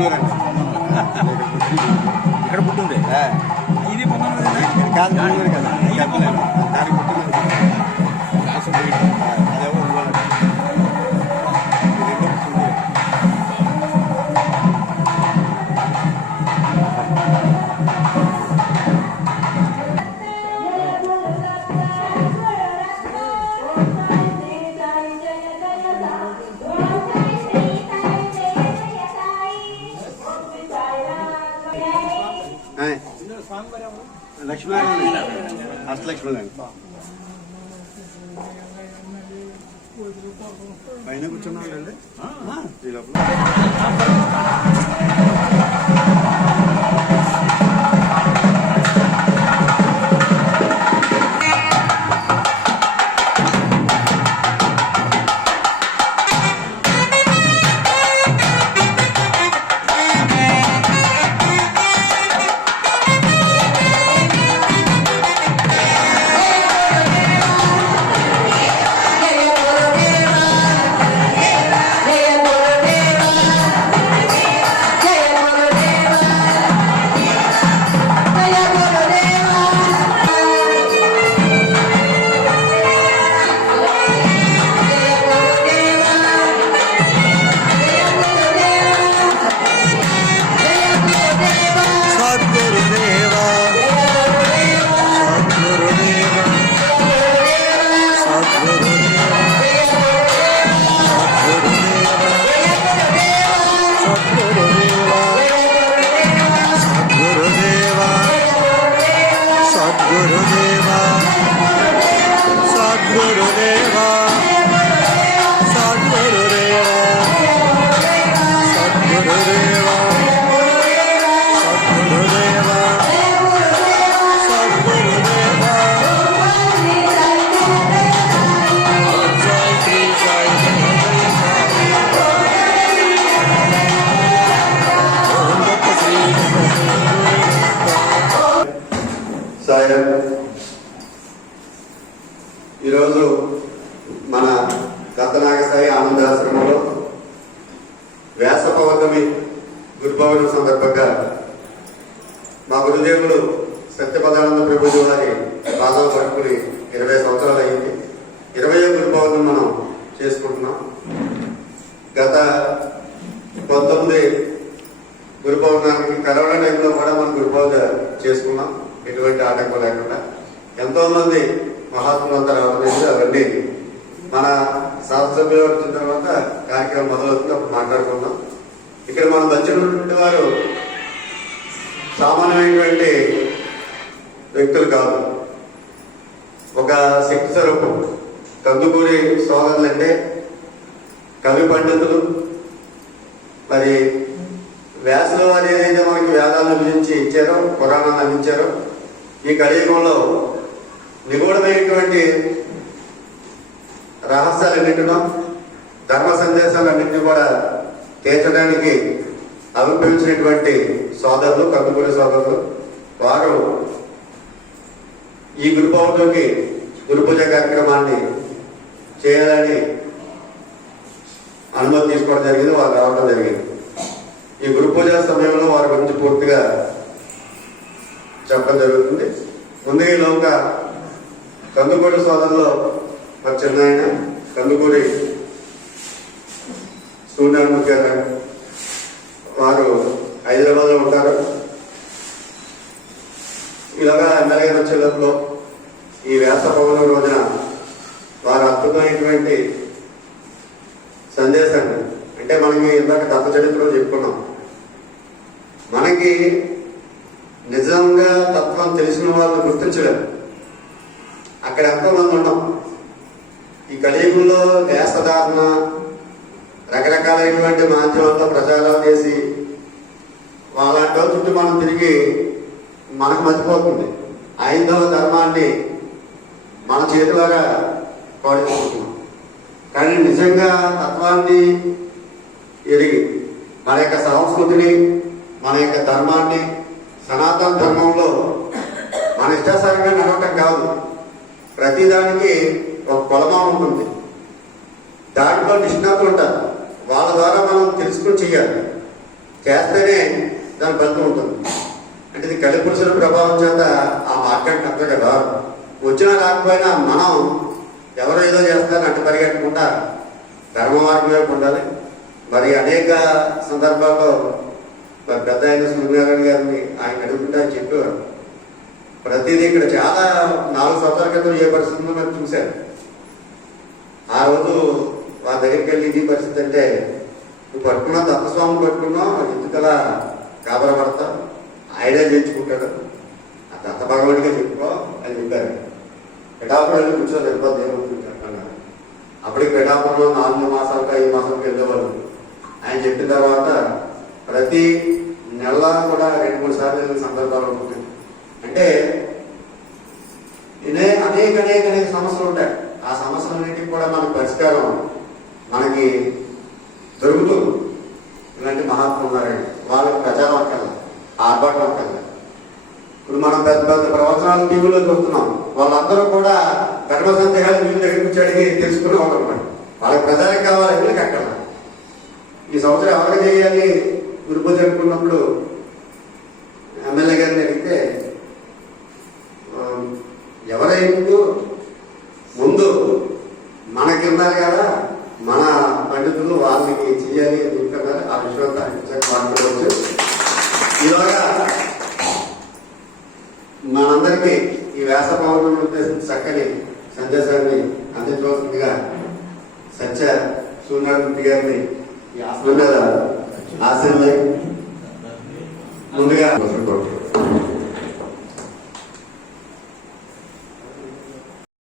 mueran. Lakshminarayana అష్టలక్ష్మీనారాయణ పైన కూర్చున్నాం ఈ లోపల. సాయం ఈరోజు మన దత్తనాగసాయి ఆనందాశ్రమంలో వ్యాస పౌర్ణమి గురుపౌర్ణమి సందర్భంగా మా గురుదేవుడు సత్యపదానంద ప్రభుజీ వారి పాదాలు పట్టుకుని ఇరవై సంవత్సరాలు అయింది. ఇరవై గురుపౌర్ణమి మనం చేసుకుంటున్నాం. గత పంతొమ్మిది గురుపౌర్ణానికి కరోనా టైంలో కూడా మనం గురు చేసుకున్నాం. ఎటువంటి ఆటంకం లేకుండా ఎంతో మంది మహాత్ములంతా రావడం అవన్నీ మన శాస్త్రసభ్యులు వచ్చిన తర్వాత కార్యక్రమం మొదలవుతుంది అప్పుడు మాట్లాడుకుందాం. ఇక్కడ మనం మధ్య వారు సామాన్యమైనటువంటి వ్యక్తులు కాదు. ఒక శక్తి స్వరూపం. కందుకూరి సోదరులు అంటే కవి పండితులు మరి వ్యాసుల వారు ఏదైతే మనకి వేదాలను విభజించి ఇచ్చారో పురాణాలు అందించారో ఈ కలియుగంలో నిగూఢమైనటువంటి రహస్యాలన్నింటినో ధర్మ సందేశాలన్నింటినీ కూడా తీర్చడానికి అభిప్రాయించినటువంటి సోదరులు కందుకూరి సోదరులు వారు ఈ గురు గురుపూజ కార్యక్రమాన్ని చేయాలని అనుమతి తీసుకోవడం జరిగింది వారు రావడం జరిగింది. గురు పూజ సమయంలో వారి గురించి పూర్తిగా చెప్పడం జరుగుతుంది. ముందు ఈ లోక కందుకూరి సోదరులో మా చిన్న ఆయన కందుకూరి సూర్యనారాయణ గారు వారు హైదరాబాద్లో ఉంటారు. ఇలాగా ఎమ్మెల్యే వచ్చే ఈ వ్యాస భవనం రోజున వారు అద్భుతమైనటువంటి సందేశాన్ని అంటే మనం ఇందాక దత్త చరిత్రలో చెప్పుకున్నాం. మనకి నిజంగా తత్వం తెలిసిన వాళ్ళని గుర్తించలేము అక్కడ ఎంతోమంది ఉన్నాం ఈ కలియుగంలో వేషధారణ రకరకాలైనటువంటి మాధ్యమాలతో ప్రచారం చేసి వాళ్ళంటి చుట్టూ మనం తిరిగి మనకు మర్చిపోతుంది ఐదవ ధర్మాన్ని మన చేతులారా పాటిస్తున్నాం కానీ నిజంగా తత్వాన్ని ఎరిగి మన యొక్క సంస్కృతిని మన యొక్క ధర్మాన్ని సనాతన ధర్మంలో మన ఇష్టాసారంగా నడవటం కాదు. ప్రతిదానికి ఒక కొలమా ఉంటుంది. దాంట్లో నిష్ణాతులు ఉంటారు. వాళ్ళ ద్వారా మనం తెలుసుకుని చేయాలి చేస్తేనే దాని ఫలితం ఉంటుంది. అంటే ఇది కలిపురుషుల ప్రభావం చేత ఆ మార్గానికి అంతగా కదా. వచ్చినా రాకపోయినా మనం ఎవరో ఏదో చేస్తారని అట్టు పరిగెట్టకుండా ధర్మ మార్గం వైపు ఉండాలి. మరి అనేక సందర్భాల్లో మా పెద్ద ఆయన సూర్యనారాయణ గారిని ఆయన అడుగుతుంటే ఆయన చెప్పేవారు. ప్రతిదీ ఇక్కడ చాలా నాలుగు సంవత్సరాల క్రితం ఏ పరిస్థితి ఉందో మనం చూశాను. ఆ రోజు వాళ్ళ దగ్గరికి వెళ్ళి ఇది పరిస్థితి అంటే నువ్వు పట్టుకున్నా తత్వస్వామి పట్టుకున్నావు ఎందుకలా కాబర పడతావు ఆయనే చేయించుకుంటాడు. దత్త భగవాడిగా చెప్పుకో అని చెప్పారు. పిఠాపురం వెళ్ళి కూర్చొని దేవుడు ఏమవుతుంది చెప్పండి అప్పటికి పిఠాపురంలో నాలుగు మాసాలకు ఐదు మాసాలకు వెళ్ళేవాళ్ళు. ఆయన చెప్పిన తర్వాత ప్రతి నెల కూడా రెండు మూడు సార్లు వెళ్ళిన సందర్భాలు ఉంటుంది అంటే అనేక అనేక అనేక సమస్యలు ఉంటాయి. ఆ సమస్యలన్నిటికీ కూడా మనకు పరిష్కారం మనకి దొరుకుతుంది ఇలాంటి మహాత్ములు ఉన్నారండి. వాళ్ళకి ప్రచారం అక్కర్లా ఇప్పుడు మనం పెద్ద పెద్ద ప్రవచనాలు టీవీలో చూస్తున్నాం వాళ్ళందరూ కూడా ధర్మ సందేహాలు వీళ్ళ దగ్గర నుంచి అడిగి తెలుసుకునే వాళ్ళు వాళ్ళకి ప్రజలకు కావాలి వీళ్ళకి అక్కడ ఈ సంవత్సరం ఎవరికి చేయాలి? గురు జరుపుకున్నప్పుడు ఎమ్మెల్యే గారిని అడిగితే ఎవరై ముందు ముందు మనకి ఉన్నారు కదా మన పండితులు వాళ్ళకి చేయాలి అని చెప్తున్నారు ఆ విషయం మాట్లాడవచ్చు ఈలోగా మనందరికీ ఈ వ్యాస పౌర్ణమి ఉద్దేశించి చక్కని సందేశాన్ని అందించవలసిందిగా సత్య సూర్యనారాయణ గారిని ఈ ఆసనం మీద ఆశీర్వది ముందుగా కోరుతున్నాను.